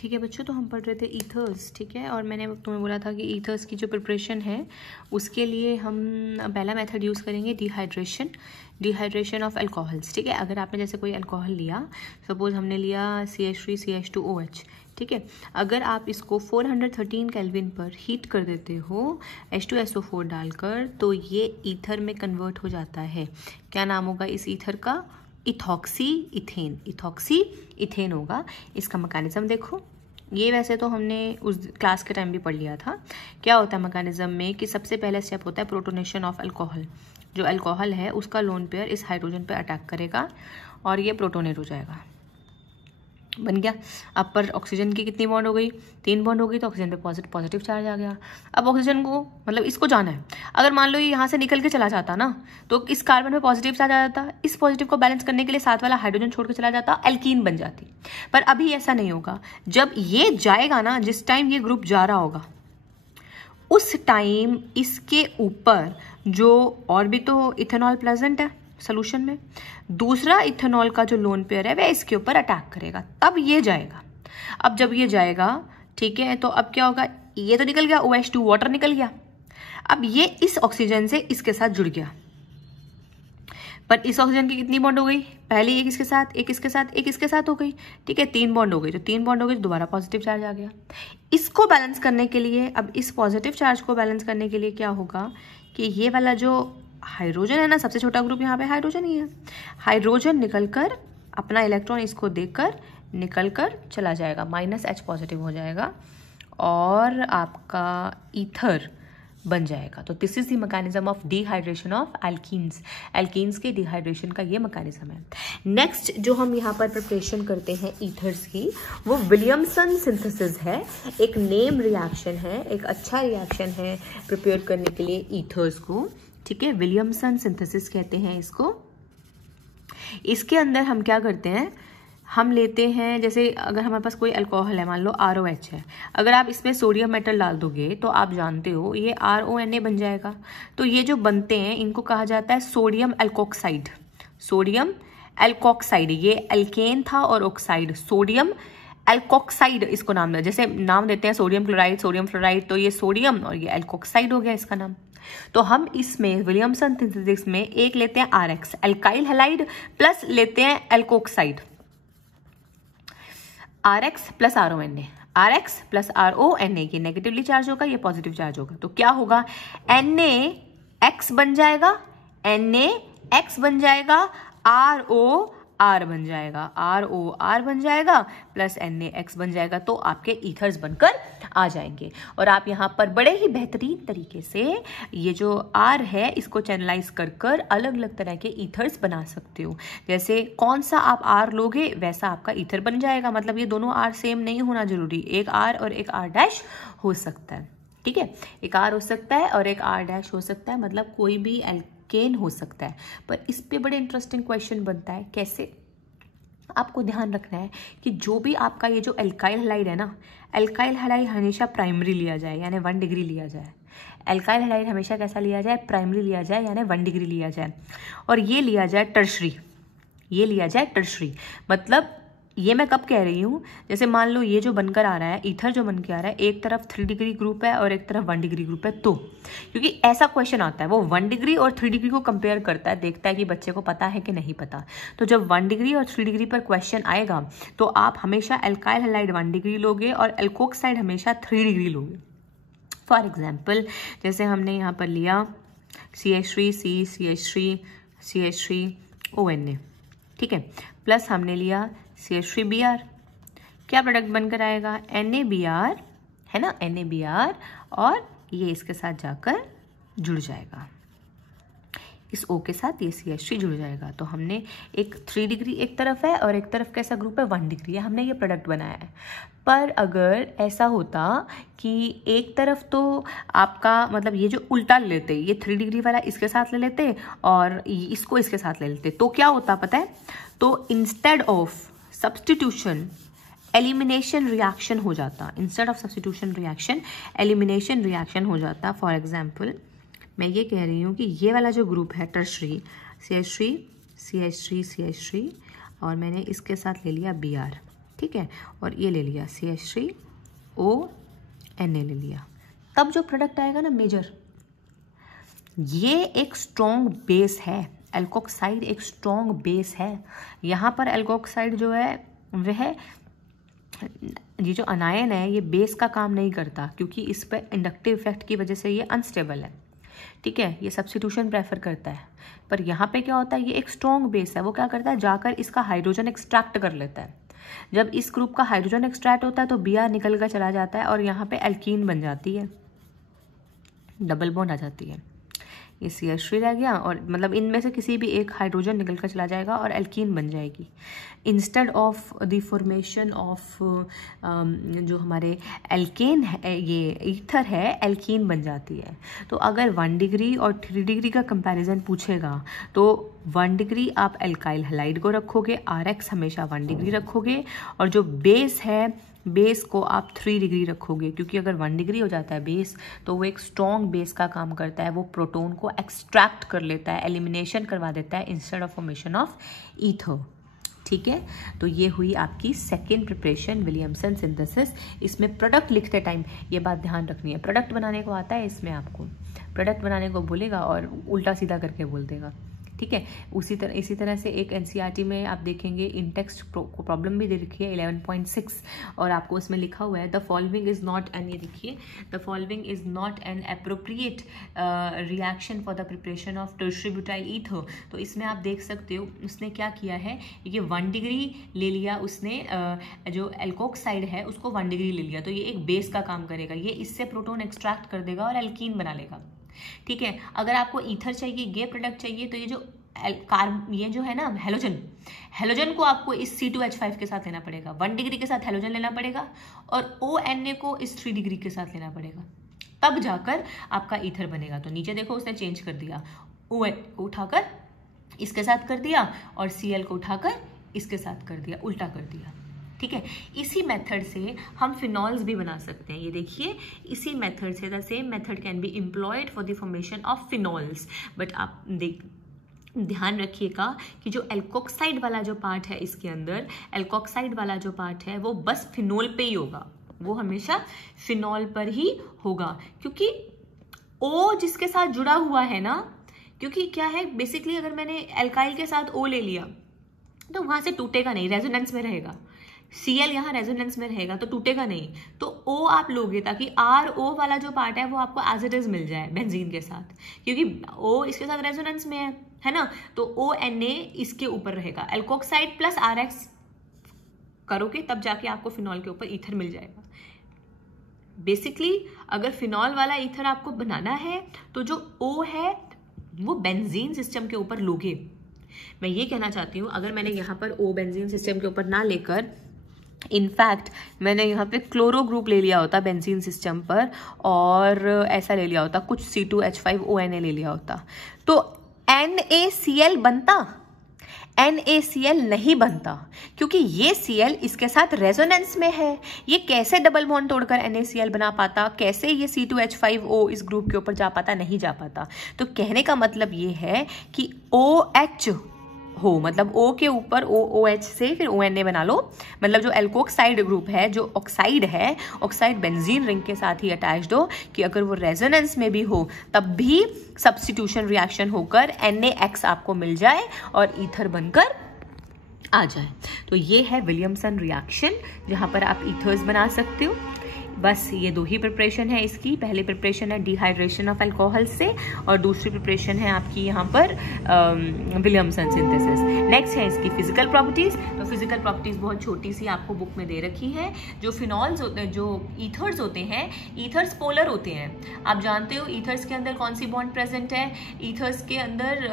ठीक है बच्चों, तो हम पढ़ रहे थे ईथर्स, ठीक है। और मैंने तुम्हें बोला था कि ईथर्स की जो प्रिपरेशन है उसके लिए हम पहला मेथड यूज़ करेंगे डिहाइड्रेशन ऑफ अल्कोहल्स, ठीक है। अगर आपने जैसे कोई अल्कोहल लिया, सपोज हमने लिया CH3 CH2OH, ठीक है। अगर आप इसको 413 केल्विन पर हीट कर देते हो H2SO4 डालकर, तो ये ईथर में कन्वर्ट हो जाता है। क्या नाम होगा इस ईथर का? इथॉक्सी इथेन होगा। इसका मैकेनिज्म देखो, ये वैसे तो हमने उस क्लास के टाइम भी पढ़ लिया था। क्या होता है मैकेनिज्म में कि सबसे पहला स्टेप होता है प्रोटोनेशन ऑफ अल्कोहल। जो अल्कोहल है उसका लोन पेयर इस हाइड्रोजन पे अटैक करेगा और ये प्रोटोनेट हो जाएगा, बन गया। अब पर ऑक्सीजन की कितनी बॉन्ड हो गई? 3 बॉन्ड हो गई, तो ऑक्सीजन पे पॉजिटिव चार्ज आ गया। अब ऑक्सीजन को मतलब इसको जाना है, अगर मान लो ये यहाँ से निकल के चला जाता ना, तो इस कार्बन में पॉजिटिव चार्ज आ जाता, इस पॉजिटिव को बैलेंस करने के लिए साथ वाला हाइड्रोजन छोड़ के चला जाता, एल्कीन बन जाती। पर अभी ऐसा नहीं होगा। जब ये जाएगा ना, जिस टाइम ये ग्रुप जा रहा होगा उस टाइम इसके ऊपर जो और भी तो इथेनॉल प्रेजेंट है सोल्यूशन में, दूसरा इथेनॉल का जो लोन पेयर है वह इसके ऊपर अटैक करेगा, तब ये जाएगा। अब जब ये जाएगा, ठीक है, तो अब क्या होगा? ये तो निकल गया, OH2 वाटर निकल गया। अब ये इस ऑक्सीजन से इसके साथ जुड़ गया, पर इस ऑक्सीजन की कितनी बॉन्ड हो गई? पहले एक इसके साथ, एक इसके साथ, एक इसके साथ हो गई, ठीक है, 3 बॉन्ड हो गई। तो 3 बॉन्ड हो गई तो दोबारा पॉजिटिव चार्ज आ गया। इसको बैलेंस करने के लिए, अब इस पॉजिटिव चार्ज को बैलेंस करने के लिए क्या होगा कि ये वाला जो हाइड्रोजन है ना, सबसे छोटा ग्रुप यहाँ पे हाइड्रोजन ही है, हाइड्रोजन निकलकर अपना इलेक्ट्रॉन इसको देकर निकलकर चला जाएगा, -H पॉजिटिव हो जाएगा और आपका ईथर बन जाएगा। तो this is the mechanism of dehydration of alkenes के डिहाइड्रेशन का ये मैकेनिज्म है। नेक्स्ट जो हम यहाँ पर प्रिपरेशन करते हैं ईथर्स की, वो विलियमसन सिंथेसिस है। एक नेम रिएक्शन है, एक अच्छा रिएक्शन है प्रिपेयर करने के लिए ईथर्स को, ठीक है। विलियमसन सिंथेसिस कहते हैं इसको। इसके अंदर हम क्या करते हैं, हम लेते हैं, जैसे अगर हमारे पास कोई अल्कोहल है, मान लो ROH है, अगर आप इसमें सोडियम मेटल डाल दोगे तो आप जानते हो ये RONA बन जाएगा। तो ये जो बनते हैं इनको कहा जाता है सोडियम एल्कोक्साइड। ये एल्केन था और ऑक्साइड, सोडियम एल्कोक्साइड इसको नाम दिया। जैसे नाम देते हैं सोडियम क्लोराइड, सोडियम फ्लोराइड, तो ये सोडियम और ये एल्कोक्साइड हो गया इसका नाम। तो हम इसमें विलियमसन सिंथेसिस में एक लेते हैं RX एल्काइल हैलाइड प्लस लेते हैं alkoxide, RX plus RONA, RX plus RONA, ये नेगेटिवली चार्ज होगा, ये पॉजिटिव चार्ज होगा। तो क्या होगा? NaX बन जाएगा, NaX बन जाएगा, ROR बन जाएगा, प्लस NaX बन जाएगा। तो आपके ईथर्स बनकर आ जाएंगे। और आप यहाँ पर बड़े ही बेहतरीन तरीके से ये जो R है इसको चैनलाइज कर अलग अलग तरह के ईथर्स बना सकते हो। जैसे कौन सा आप R लोगे वैसा आपका ईथर बन जाएगा। मतलब ये दोनों R सेम नहीं होना जरूरी, एक R और एक R' हो सकता है, ठीक है। एक R हो सकता है और एक R' हो सकता है, मतलब कोई भी एल्केन हो सकता है। पर इस पे बड़े इंटरेस्टिंग क्वेश्चन बनता है, कैसे? आपको ध्यान रखना है कि जो भी आपका ये जो एल्काइल हैलाइड है ना, एल्काइल हैलाइड हमेशा प्राइमरी लिया जाए, यानी 1 डिग्री लिया जाए। एल्काइल हैलाइड हमेशा कैसा लिया जाए? प्राइमरी लिया जाए, यानी 1 डिग्री लिया जाए। और ये लिया जाए टर्शरी, मतलब ये मैं कब कह रही हूँ, जैसे मान लो ये जो बनकर आ रहा है, ईथर जो बन के आ रहा है, एक तरफ 3 डिग्री ग्रुप है और एक तरफ 1 डिग्री ग्रुप है, तो क्योंकि ऐसा क्वेश्चन आता है, वो 1 डिग्री और 3 डिग्री को कंपेयर करता है, देखता है कि बच्चे को पता है कि नहीं पता। तो जब 1 डिग्री और 3 डिग्री पर क्वेश्चन आएगा तो आप हमेशा एल्काइल हैलाइड 1 डिग्री लोगे और एल्कोक्साइड हमेशा 3 डिग्री लोगे। फॉर एग्जाम्पल, जैसे हमने यहाँ पर लिया CH3C CH3ONA, ठीक है, प्लस हमने लिया CH3Br, क्या प्रोडक्ट बनकर आएगा? NaBr, है ना, NaBr, और ये इसके साथ जाकर जुड़ जाएगा, इस O के साथ ये CH3 जुड़ जाएगा। तो हमने एक 3 डिग्री एक तरफ है और एक तरफ कैसा ग्रुप है? 1 डिग्री है, हमने ये प्रोडक्ट बनाया है। पर अगर ऐसा होता कि एक तरफ तो आपका मतलब ये जो उल्टा ले लेते, ये 3 डिग्री वाला इसके साथ ले लेते और इसको इसके साथ ले लेते, तो क्या होता पता है? तो instead of substitution elimination reaction हो जाता, एलिमिनेशन रिएक्शन हो जाता। फॉर एग्जाम्पल, मैं ये कह रही हूँ कि ये वाला जो ग्रुप है टर्शरी, CH3 और मैंने इसके साथ ले लिया Br, ठीक है, और ये ले लिया CH3ONA ले लिया। तब जो प्रोडक्ट आएगा ना मेजर, ये एक स्ट्रॉन्ग बेस है, एल्कोक्साइड एक स्ट्रॉन्ग बेस है। यहाँ पर एल्कोक्साइड जो है वह ये जो अनायन है ये बेस का काम नहीं करता, क्योंकि इस पर इंडक्टिव इफेक्ट की वजह से ये अनस्टेबल है, ठीक है, ये सब्स्टिट्यूशन प्रेफर करता है। पर यहाँ पे क्या होता है, ये एक स्ट्रॉन्ग बेस है, वो क्या करता है, जाकर इसका हाइड्रोजन एक्सट्रैक्ट कर लेता है। जब इस ग्रुप का हाइड्रोजन एक्सट्रैक्ट होता है तो Br निकल कर चला जाता है और यहाँ पे एल्कीन बन जाती है, डबल बॉन्ड आ जाती है। ये CH3 रह गया, और मतलब इनमें से किसी भी एक हाइड्रोजन निकल कर चला जाएगा और एल्कीन बन जाएगी। Instead of the formation of जो हमारे एल्केन है, ये ईथर है, एल्कीन बन जाती है। तो अगर 1 डिग्री और 3 डिग्री का कंपैरिजन पूछेगा तो 1 डिग्री आप एल्काइल हैलाइड को रखोगे, RX हमेशा 1 डिग्री रखोगे, और जो बेस है बेस को आप 3 डिग्री रखोगे, क्योंकि अगर 1 डिग्री हो जाता है बेस तो वो एक स्ट्रॉन्ग बेस का काम करता है, वो प्रोटॉन को एक्सट्रैक्ट कर लेता है, एलिमिनेशन करवा देता है instead of formation of ether, ठीक है। तो ये हुई आपकी सेकेंड प्रिपरेशन, विलियमसन सिंथेसिस। इसमें प्रोडक्ट लिखते टाइम ये बात ध्यान रखनी है, प्रोडक्ट बनाने को आता है, इसमें आपको प्रोडक्ट बनाने को बोलेगा और उल्टा सीधा करके बोल देगा, ठीक है। इसी तरह से एक NCERT में आप देखेंगे इन टेक्स्ट प्रॉब्लम भी दे रखी है 11.6, और आपको उसमें लिखा हुआ है the following is not an, ये देखिए, the following is not an appropriate reaction for the preparation of tertiary butyl ether. तो इसमें आप देख सकते हो उसने क्या किया है, ये 1 डिग्री ले लिया उसने, जो एल्कोक्साइड है उसको 1 डिग्री ले लिया, तो ये एक बेस का काम करेगा, ये इससे प्रोटॉन एक्सट्रैक्ट कर देगा और एल्कीन बना लेगा, ठीक है। अगर आपको ईथर चाहिए, ये प्रोडक्ट चाहिए, तो ये जो है ना हेलोजन को आपको इस C2H5 के साथ लेना पड़ेगा, 1 डिग्री के साथ हेलोजन लेना पड़ेगा, और ONA को इस 3 डिग्री के साथ लेना पड़ेगा, तब जाकर आपका ईथर बनेगा। तो नीचे देखो उसने चेंज कर दिया, ON को उठाकर इसके साथ कर दिया और Cl को उठाकर इसके साथ कर दिया, उल्टा कर दिया, ठीक है। इसी मेथड से हम फिनॉल्स भी बना सकते हैं, ये देखिए, इसी मेथड से the same method can be employed for the formation of phenols. But आप ध्यान रखिएगा कि जो एल्कोक्साइड वाला जो पार्ट है इसके अंदर, एल्कोक्साइड वाला जो पार्ट है वो बस फिनोल पे ही होगा, वो हमेशा फिनॉल पर ही होगा, क्योंकि O जिसके साथ जुड़ा हुआ है ना, क्योंकि क्या है बेसिकली, अगर मैंने एल्काइल के साथ O ले लिया तो वहां से टूटेगा नहीं, रेजोनेंस में रहेगा, Cl यहाँ रेजोनेंस में रहेगा तो टूटेगा नहीं, तो O आप लोगे ताकि RO वाला जो पार्ट है वो आपको एज इट इज मिल जाए बेंजीन के साथ, क्योंकि O इसके साथ रेजोनेंस में है ना, तो ONA इसके ऊपर रहेगा, एल्कोक्साइड प्लस RX करोगे तब जाके आपको फिनॉल के ऊपर ईथर मिल जाएगा। बेसिकली अगर फिनॉल वाला ईथर आपको बनाना है तो जो O है वो बेंजीन सिस्टम के ऊपर लोगे। मैं ये कहना चाहती हूँ, अगर मैंने यहाँ पर O बेंजीन सिस्टम के ऊपर ना लेकर इनफैक्ट मैंने यहाँ पे क्लोरो ग्रुप ले लिया होता बेंजीन सिस्टम पर, और ऐसा ले लिया होता कुछ C2H5ONA ले लिया होता, तो NaCl बनता, NaCl नहीं बनता, क्योंकि ये Cl इसके साथ रेजोनेंस में है। ये कैसे डबल बॉन्ड तोड़कर NaCl बना पाता, कैसे ये C2H5O इस ग्रुप के ऊपर जा पाता, नहीं जा पाता। तो कहने का मतलब ये है कि OH हो, मतलब O के ऊपर OH से फिर ONA बना लो, मतलब जो एल्कोक्साइड ग्रुप है, जो ऑक्साइड है, ऑक्साइड बेंजीन रिंग के साथ ही अटैच्ड हो, कि अगर वो रेजोनेंस में भी हो तब भी सब्स्टिट्यूशन रिएक्शन होकर NaX आपको मिल जाए और ईथर बनकर आ जाए। तो ये है विलियमसन रिएक्शन, जहाँ पर आप ईथर्स बना सकते हो। बस ये 2 ही प्रिपरेशन है इसकी, पहली प्रिपरेशन है डिहाइड्रेशन ऑफ अल्कोहल से, और दूसरी प्रिपरेशन है आपकी यहाँ पर विलियमसन सिंथेसिस। नेक्स्ट है इसकी फिजिकल प्रॉपर्टीज। तो फिजिकल प्रॉपर्टीज बहुत छोटी सी आपको बुक में दे रखी है। जो फिनॉल्स होते हैं, जो ईथर्स होते हैं, ईथर्स पोलर होते हैं। आप जानते हो ईथर्स के अंदर कौन सी बॉन्ड प्रेजेंट है, ईथर्स के अंदर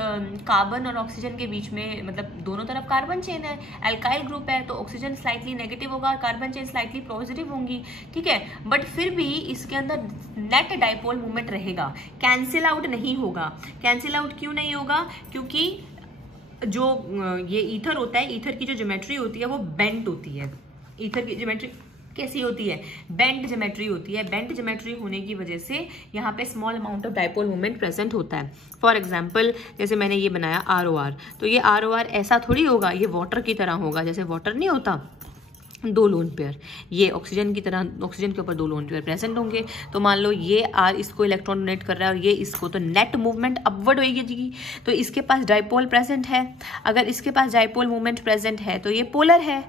कार्बन और ऑक्सीजन के बीच में, मतलब दोनों तरफ कार्बन चेन है। एल्काइल ग्रुप है तो ऑक्सीजन स्लाइटली नेगेटिव होगा, कार्बन चेन स्लाइटली पॉजिटिव होंगी, ठीक है। बट फिर भी इसके अंदर नेट डाइपोल मूवमेंट रहेगा, कैंसिल आउट नहीं होगा। कैंसिल आउट क्यों नहीं होगा? क्योंकि जो ये ईथर होता है, ईथर की जो ज्योमेट्री होती है वो बेंट होती है। ईथर की ज्योमेट्री कैसी होती है? बेंट ज्योमेट्री होती है। बेंट ज्योमेट्री होने की वजह से यहाँ पे small amount of dipole movement present होता है। फॉर एग्जांपल जैसे मैंने ये बनाया ROR, तो ये ROR ऐसा थोड़ी होगा, ये वाटर की तरह होगा। जैसे वाटर नहीं होता, दो लोन पेयर, ये ऑक्सीजन की तरह ऑक्सीजन के ऊपर दो लोन पेयर प्रेजेंट होंगे। तो मान लो ये आर इसको इलेक्ट्रॉन डोनेट कर रहा है और ये इसको, तो नेट मूवमेंट अपवर्ड होगी। तो इसके पास डाइपोल प्रेजेंट है, अगर इसके पास डाइपोल मूवमेंट प्रेजेंट है तो ये पोलर है,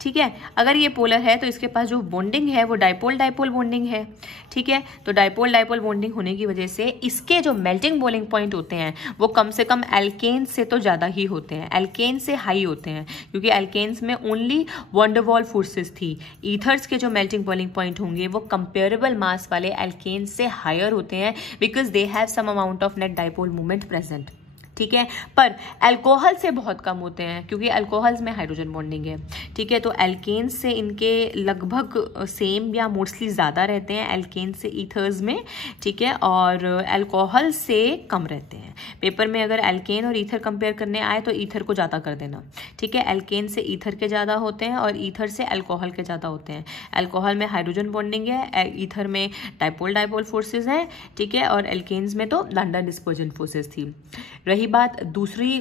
ठीक है। अगर ये पोलर है तो इसके पास जो बॉन्डिंग है वो डाइपोल डाइपोल बॉन्डिंग है, ठीक है। तो डाइपोल डाइपोल बॉन्डिंग होने की वजह से इसके जो मेल्टिंग बॉइलिंग पॉइंट होते हैं वो कम से कम एल्केन से तो ज़्यादा ही होते हैं, एल्केन से हाई होते हैं, क्योंकि एल्केन्स में only van der Waals forces थी। ईथर्स के जो मेल्टिंग बॉइलिंग पॉइंट होंगे वो कंपेरेबल मास वाले एल्केन से हायर होते हैं, because they have some amount of net dipole movement present, ठीक है। पर अल्कोहल से बहुत कम होते हैं, क्योंकि अल्कोहल्स में हाइड्रोजन बॉन्डिंग है, ठीक है। तो एल्केन्स से इनके लगभग सेम या मोस्टली ज़्यादा रहते हैं एल्केन से ईथर्स में, ठीक है, और अल्कोहल से कम रहते हैं। पेपर में अगर एल्केन और ईथर कंपेयर करने आए तो ईथर को ज़्यादा कर देना, ठीक है। एल्केन से ईथर के ज़्यादा होते हैं और ईथर से अल्कोहल के ज़्यादा होते हैं। अल्कोहल में हाइड्रोजन बॉन्डिंग है, ईथर में डाइपोल डाइपोल फोर्सेज हैं, ठीक है, और एल्केन्स में तो लंडन डिस्पर्जन फोर्सेज थी। रही बात दूसरी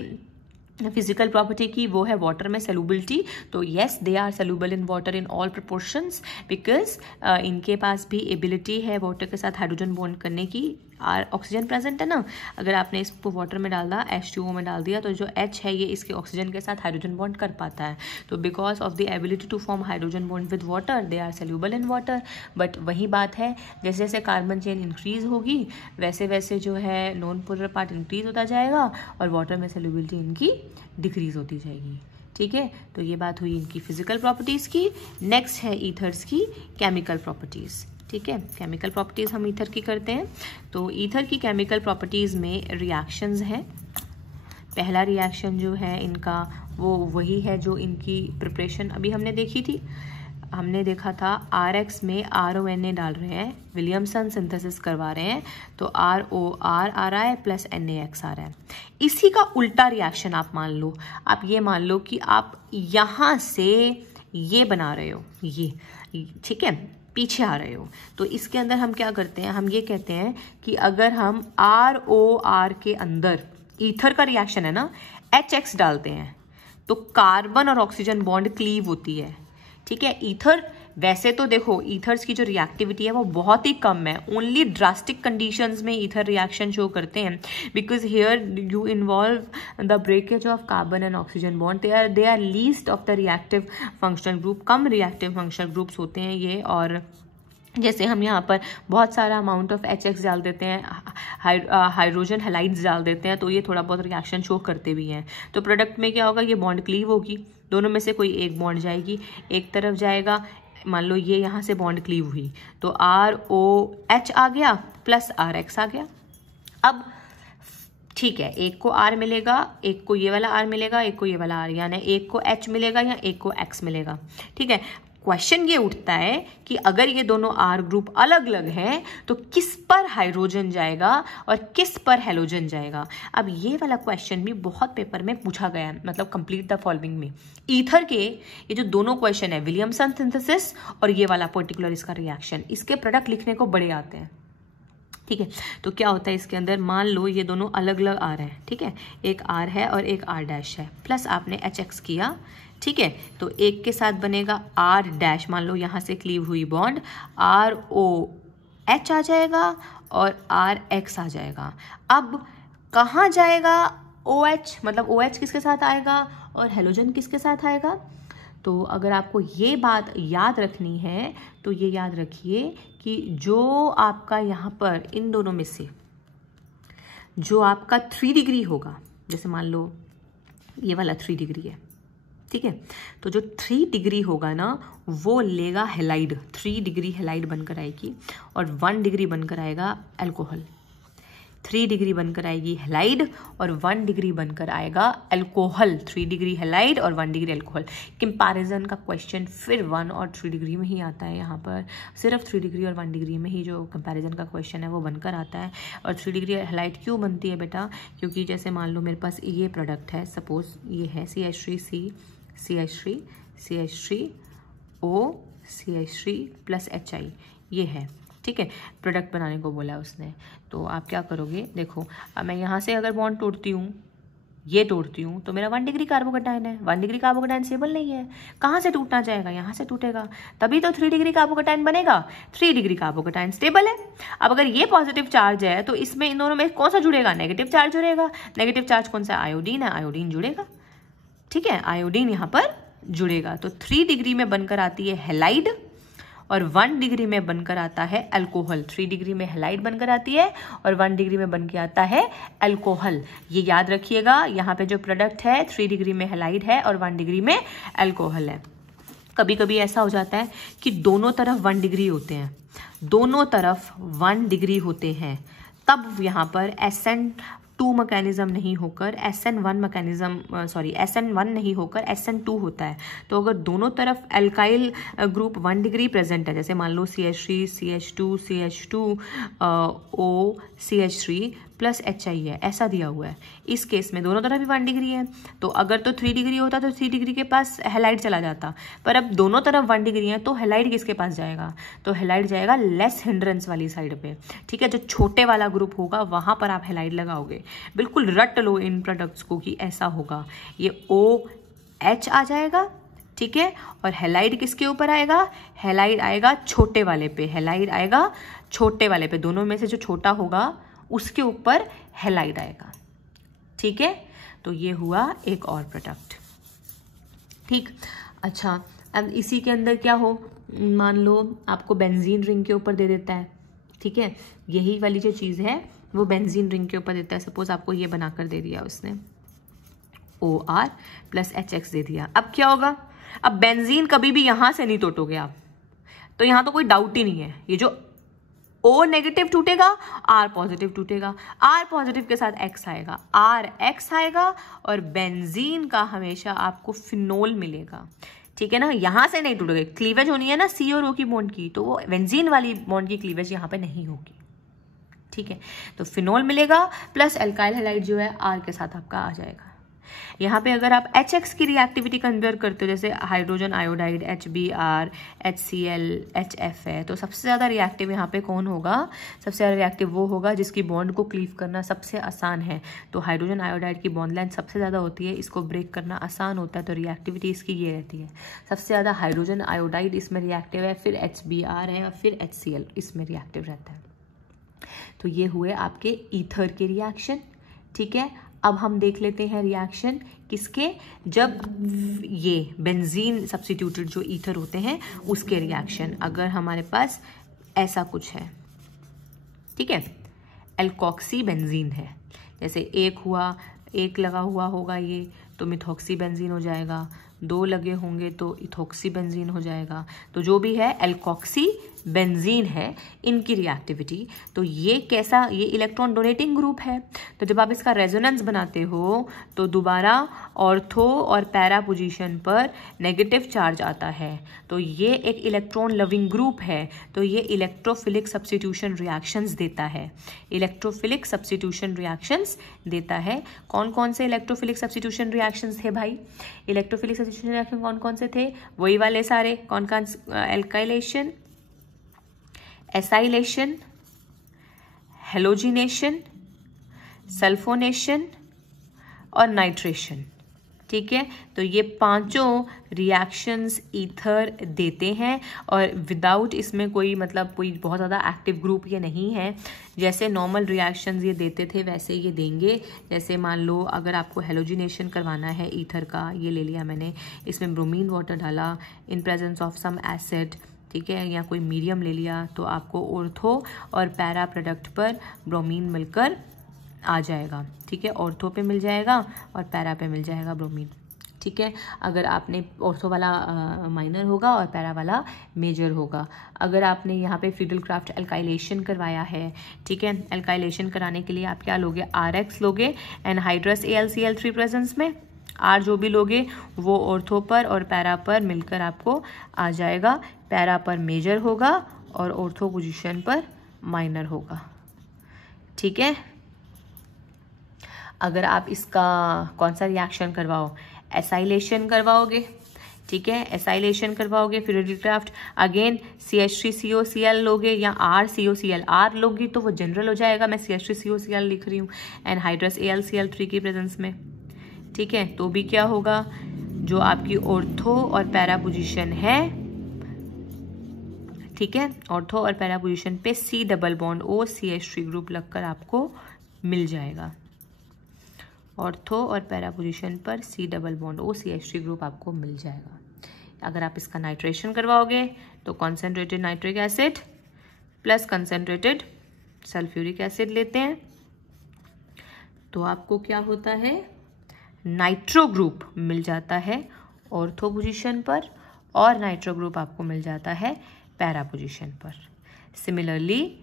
फिजिकल प्रॉपर्टी की, वो है वाटर में सेलुबिलिटी। तो yes, they are soluble in water in all proportions, because इनके पास भी एबिलिटी है वाटर के साथ हाइड्रोजन बॉन्ड करने की। ऑक्सीजन प्रेजेंट है ना, अगर आपने इसको वाटर में डाल दिया, H2O में डाल दिया, तो जो H है ये इसके ऑक्सीजन के साथ हाइड्रोजन बॉन्ड कर पाता है। तो because of the ability to form hydrogen bond with water they are soluble in water. But वही बात है, जैसे जैसे कार्बन चेन इंक्रीज होगी वैसे वैसे जो है नॉन पोलर पार्ट इंक्रीज होता जाएगा और वाटर में सेल्यूबिलिटी इनकी डिक्रीज होती जाएगी, ठीक है। तो ये बात हुई इनकी फिजिकल प्रॉपर्टीज़ की। नेक्स्ट है ईथर्स की केमिकल प्रॉपर्टीज़, ठीक है। केमिकल प्रॉपर्टीज़ हम ईथर की करते हैं। तो ईथर की केमिकल प्रॉपर्टीज़ में रिएक्शंस हैं। पहला रिएक्शन जो है इनका वो वही है जो इनकी प्रिपरेशन अभी हमने देखी थी। हमने देखा था RX में RONA डाल रहे हैं, विलियमसन सिंथेसिस करवा रहे हैं, तो ROR आ रहा है प्लस NaX आ रहा है। इसी का उल्टा रिएक्शन आप मान लो, आप ये मान लो कि आप यहाँ से ये बना रहे हो, ये ठीक है, पीछे आ रहे हो। तो इसके अंदर हम क्या करते हैं, हम ये कहते हैं कि अगर हम ROR के अंदर ईथर का रिएक्शन है ना, HX डालते हैं तो कार्बन और ऑक्सीजन बॉन्ड क्लीव होती है, ठीक है। ईथर वैसे तो देखो ईथर्स की जो रिएक्टिविटी है वो बहुत ही कम है, ओनली ड्रास्टिक कंडीशंस में ईथर रिएक्शन शो करते हैं, because here you involve the breakage of carbon and oxygen bond. They are least of the reactive functional group, कम रिएक्टिव फंक्शनल ग्रुप्स होते हैं ये। और जैसे हम यहाँ पर बहुत सारा अमाउंट ऑफ HX डाल देते हैं, हाइड्रोजन हैलाइड्स डाल देते हैं, तो ये थोड़ा बहुत रिएक्शन शो करते भी हैं। तो प्रोडक्ट में क्या होगा, ये बॉन्ड क्लीव होगी, दोनों में से कोई एक बॉन्ड जाएगी, एक तरफ जाएगा। मान लो ये यहाँ से बॉन्ड क्लीव हुई तो ROH आ गया प्लस RX आ गया। अब ठीक है, एक को R मिलेगा, एक को ये वाला R मिलेगा, एक को ये वाला R, यानी एक को H मिलेगा या एक को X मिलेगा, ठीक है। क्वेश्चन ये उठता है कि अगर ये दोनों R ग्रुप अलग अलग हैं तो किस पर हाइड्रोजन जाएगा और किस पर हेलोजन जाएगा। अब ये वाला क्वेश्चन भी बहुत पेपर में पूछा गया है, मतलब कंप्लीट द फॉलोइंग में। ईथर के ये जो दोनों क्वेश्चन है, विलियमसन सिंथेसिस और ये वाला पर्टिकुलर इसका रिएक्शन, इसके प्रोडक्ट लिखने को बड़े आते हैं, ठीक है। तो क्या होता है इसके अंदर, मान लो ये दोनों अलग अलग R है, ठीक है, एक R है और एक R डैश है, प्लस आपने HX किया, ठीक है। तो एक के साथ बनेगा R डैश, मान लो यहाँ से क्लीव हुई बॉन्ड ROH आ जाएगा और RX आ जाएगा। अब कहाँ जाएगा OH, मतलब OH किसके साथ आएगा और हेलोजन किसके साथ आएगा। तो अगर आपको ये बात याद रखनी है तो ये याद रखिए कि जो आपका यहाँ पर इन दोनों में से जो आपका 3 डिग्री होगा, जैसे मान लो ये वाला 3 डिग्री है, ठीक है, तो जो 3 डिग्री होगा ना वो लेगा हेलाइड, 3 डिग्री हेलाइड बनकर आएगी और 1 डिग्री बनकर आएगा अल्कोहल। 3 डिग्री बनकर आएगी हेलाइड और 1 डिग्री बनकर आएगा अल्कोहल। 3 डिग्री हेलाइड और 1 डिग्री अल्कोहल। कंपैरिजन का क्वेश्चन फिर 1 और 3 डिग्री में ही आता है, यहाँ पर सिर्फ 3 डिग्री और 1 डिग्री में ही जो कंपैरिजन का क्वेश्चन है वो बनकर आता है। और 3 डिग्री हेलाइड क्यों बनती है बेटा, क्योंकि जैसे मान लो मेरे पास ये प्रोडक्ट है, सपोज ये है CH3C CH3 CH3O CH3 plus HI, ये है, ठीक है। प्रोडक्ट बनाने को बोला उसने, तो आप क्या करोगे, देखो अब मैं यहाँ से अगर बॉन्ड तोड़ती हूँ ये तोड़ती हूँ तो मेरा 1 डिग्री कार्बोकैटायन है। 1 डिग्री कार्बोकैटायन स्टेबल नहीं है, कहाँ से टूटना चाहेगा, यहाँ से टूटेगा, तभी तो 3 डिग्री कार्बोकैटायन बनेगा। 3 डिग्री कार्बोकैटायन स्टेबल है। अब अगर ये पॉजिटिव चार्ज है तो इसमें इन दोनों में कौन सा जुड़ेगा, नेगेटिव चार्ज जुड़ेगा। नेगेटिव चार्ज कौन सा, आयोडीन है, आयोडीन जुड़ेगा। ठीक है, आयोडीन यहाँ पर जुड़ेगा। तो 3 डिग्री में बनकर आती है हैलाइड और 1 डिग्री में बनकर आता है अल्कोहल। 3 डिग्री में हैलाइड बनकर आती है और 1 डिग्री में बनकर आता है अल्कोहल। ये याद रखिएगा, यहाँ पे जो प्रोडक्ट है 3 डिग्री में हैलाइड है और 1 डिग्री में अल्कोहल है। कभी कभी ऐसा हो जाता है कि दोनों तरफ 1 डिग्री होते हैं, दोनों तरफ 1 डिग्री होते हैं, तब यहाँ पर SN2 मैकेनिज्म नहीं होकर SN1 मैकेनिज्म, SN1 नहीं होकर SN2 होता है। तो अगर दोनों तरफ एल्काइल ग्रुप 1 डिग्री प्रेजेंट है, जैसे मान लो CH3 CH2 CH2 O CH3 plus HI है, ऐसा दिया हुआ है, इस केस में दोनों तरफ भी 1 डिग्री है। तो अगर तो 3 डिग्री होता तो 3 डिग्री के पास हैलाइड चला जाता, पर अब दोनों तरफ 1 डिग्री है तो हैलाइड किसके पास जाएगा, तो हैलाइड जाएगा लेस हिंड्रेंस वाली साइड पे। ठीक है, जो छोटे वाला ग्रुप होगा वहां पर आप हैलाइड लगाओगे। बिल्कुल रट लो इन प्रोडक्ट्स को कि ऐसा होगा, ये OH आ जाएगा। ठीक है, और हैलाइड किसके ऊपर आएगा, हैलाइड आएगा छोटे वाले पे, हैलाइड आएगा छोटे वाले पे, दोनों में से जो छोटा होगा उसके ऊपर हैलाइड आएगा। ठीक है, तो ये हुआ एक और प्रोडक्ट। ठीक, अच्छा, अब इसी के अंदर क्या हो, मान लो आपको बेंजीन रिंग के ऊपर दे देता है। ठीक है, यही वाली जो चीज़ है वो बेंजीन रिंग के ऊपर देता है। सपोज आपको ये बनाकर दे दिया उसने, OR प्लस HX दे दिया। अब क्या होगा, अब बेंजीन कभी भी यहां से नहीं तोड़ोगे आप, तो यहां तो कोई डाउट ही नहीं है, ये जो O नेगेटिव टूटेगा, R पॉजिटिव टूटेगा, R पॉजिटिव के साथ X आएगा, RX आएगा, और बेंजीन का हमेशा आपको फिनोल मिलेगा। ठीक है ना, यहां से नहीं टूटेगा, क्लीवेज होनी है ना C और O की बॉन्ड की, तो वो बेंजीन वाली बॉन्ड की क्लीवेज यहाँ पे नहीं होगी। ठीक है, तो फिनोल मिलेगा प्लस एल्काइल हैलाइड जो है R के साथ आपका आ जाएगा। यहाँ पे अगर आप HX की रिएक्टिविटी कंपेयर करते हो, जैसे hydrogen iodide HBr HCl HF है, तो सबसे ज़्यादा रिएक्टिव यहाँ पे कौन होगा, सबसे ज़्यादा रिएक्टिव वो होगा जिसकी बॉन्ड को क्लीव करना सबसे आसान है। तो हाइड्रोजन आयोडाइड की बॉन्ड लेंथ सबसे ज़्यादा होती है, इसको ब्रेक करना आसान होता है, तो रिएक्टिविटी इसकी ये रहती है। सबसे ज़्यादा हाइड्रोजन आयोडाइड इसमें रिएक्टिव है, फिर HBr है, फिर HCl इसमें रिएक्टिव रहता है। तो ये हुए आपके ईथर के रिएक्शन। ठीक है, अब हम देख लेते हैं रिएक्शन किसके, जब ये बेंजीन सब्स्टिट्यूटेड जो ईथर होते हैं उसके रिएक्शन। अगर हमारे पास ऐसा कुछ है, ठीक है, एल्कोक्सी बेंजीन है, जैसे एक लगा हुआ होगा ये, तो मिथॉक्सी बेंजीन हो जाएगा, 2 लगे होंगे तो इथोक्सी बेंजीन हो जाएगा। तो जो भी है एल्कोक्सी बेंजीन है इनकी रिएक्टिविटी। तो ये कैसा, ये इलेक्ट्रॉन डोनेटिंग ग्रुप है, तो जब आप इसका रेजोनेंस बनाते हो तो दोबारा ऑर्थो और पैरा पोजीशन पर नेगेटिव चार्ज आता है। तो ये एक इलेक्ट्रॉन लविंग ग्रुप है, तो ये इलेक्ट्रोफिलिक सब्स्टिट्यूशन रिएक्शंस देता है, इलेक्ट्रोफिलिक सब्स्टिट्यूशन रिएक्शंस देता है। कौन कौन से इलेक्ट्रोफिलिक सब्स्टिट्यूशन रिएक्शंस थे भाई, इलेक्ट्रोफिलिक सब्स्टिट्यूशन रिएक्शन कौन कौन से थे, वही वाले सारे, कौन कौन, एल्काइलेशन, एसाइलेशन, हेलोजिनेशन, सल्फोनेशन और नाइट्रेशन। ठीक है, तो ये पांचों रिएक्शंस ईथर देते हैं, और विदाउट इसमें कोई मतलब कोई बहुत ज़्यादा एक्टिव ग्रुप ये नहीं है। जैसे नॉर्मल रिएक्शंस ये देते थे वैसे ये देंगे। जैसे मान लो अगर आपको हेलोजिनेशन करवाना है ईथर का, ये ले लिया मैंने, इसमें ब्रोमीन वाटर डाला in presence of some acid, ठीक है, या कोई मीडियम ले लिया, तो आपको ऑर्थो और पैरा प्रोडक्ट पर ब्रोमीन मिलकर आ जाएगा। ठीक है, ऑर्थो पे मिल जाएगा और पैरा पे मिल जाएगा ब्रोमीन। ठीक है, अगर आपने ऑर्थो वाला माइनर होगा और पैरा वाला मेजर होगा। अगर आपने यहाँ पे फिडलक्राफ्ट एल्काइलेशन करवाया है, ठीक है, एल्काइलेशन कराने के लिए आप क्या लोगे, RX लोगे, एनहाइड्रस AlCl3 प्रेजेंस में, R जो भी लोगे वो ऑर्थो पर और पैरा पर मिलकर आपको आ जाएगा। पैरा पर मेजर होगा और ऑर्थो पोजीशन पर माइनर होगा। ठीक है, अगर आप इसका कौन सा रिएक्शन करवाओ, एसाइलेशन करवाओगे, ठीक है, एसाइलेशन करवाओगे, फिडलक्राफ्ट अगेन CH3COCl लोगे या RCOCl, R लोगी तो वो जनरल हो जाएगा, मैं CH3COCl लिख रही हूँ, एनहाइड्रस AlCl3 की प्रेजेंस में। ठीक है, तो भी क्या होगा, जो आपकी ऑर्थो और पैरा पोजीशन है, ठीक है, ऑर्थो और पैरा पोजीशन पे C double bond O CH3 group लगकर आपको मिल जाएगा। ऑर्थो और पैरा पोजीशन पर C double bond O CH3 group आपको मिल जाएगा। अगर आप इसका नाइट्रेशन करवाओगे तो concentrated nitric acid plus concentrated sulphuric acid लेते हैं, तो आपको क्या होता है, नाइट्रो ग्रुप मिल जाता है ऑर्थो पोजीशन पर और नाइट्रो ग्रुप आपको मिल जाता है पैरा पोजीशन पर। सिमिलरली,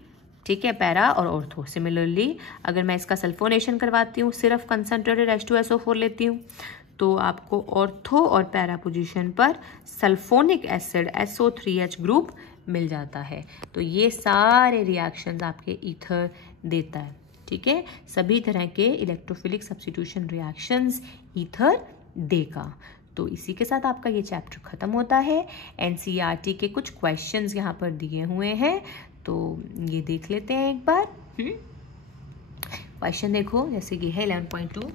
ठीक है, पैरा और ऑर्थो। सिमिलरली अगर मैं इसका सल्फोनेशन करवाती हूँ, सिर्फ कंसनट्रेटेड H2SO4 लेती हूँ, तो आपको ऑर्थो और पैरा पोजीशन पर सल्फोनिक एसिड SO3H ग्रुप मिल जाता है। तो ये सारे रिएक्शंस आपके ईथर देता है, ठीक है, सभी तरह के इलेक्ट्रोफिलिक सब्स्टिट्यूशन रिएक्शंस ईथर देगा। तो इसी के साथ आपका ये चैप्टर खत्म होता है। NCERT के कुछ क्वेश्चंस यहाँ पर दिए हुए हैं, तो ये देख लेते हैं एक बार। क्वेश्चन देखो, जैसे कि है 11.2,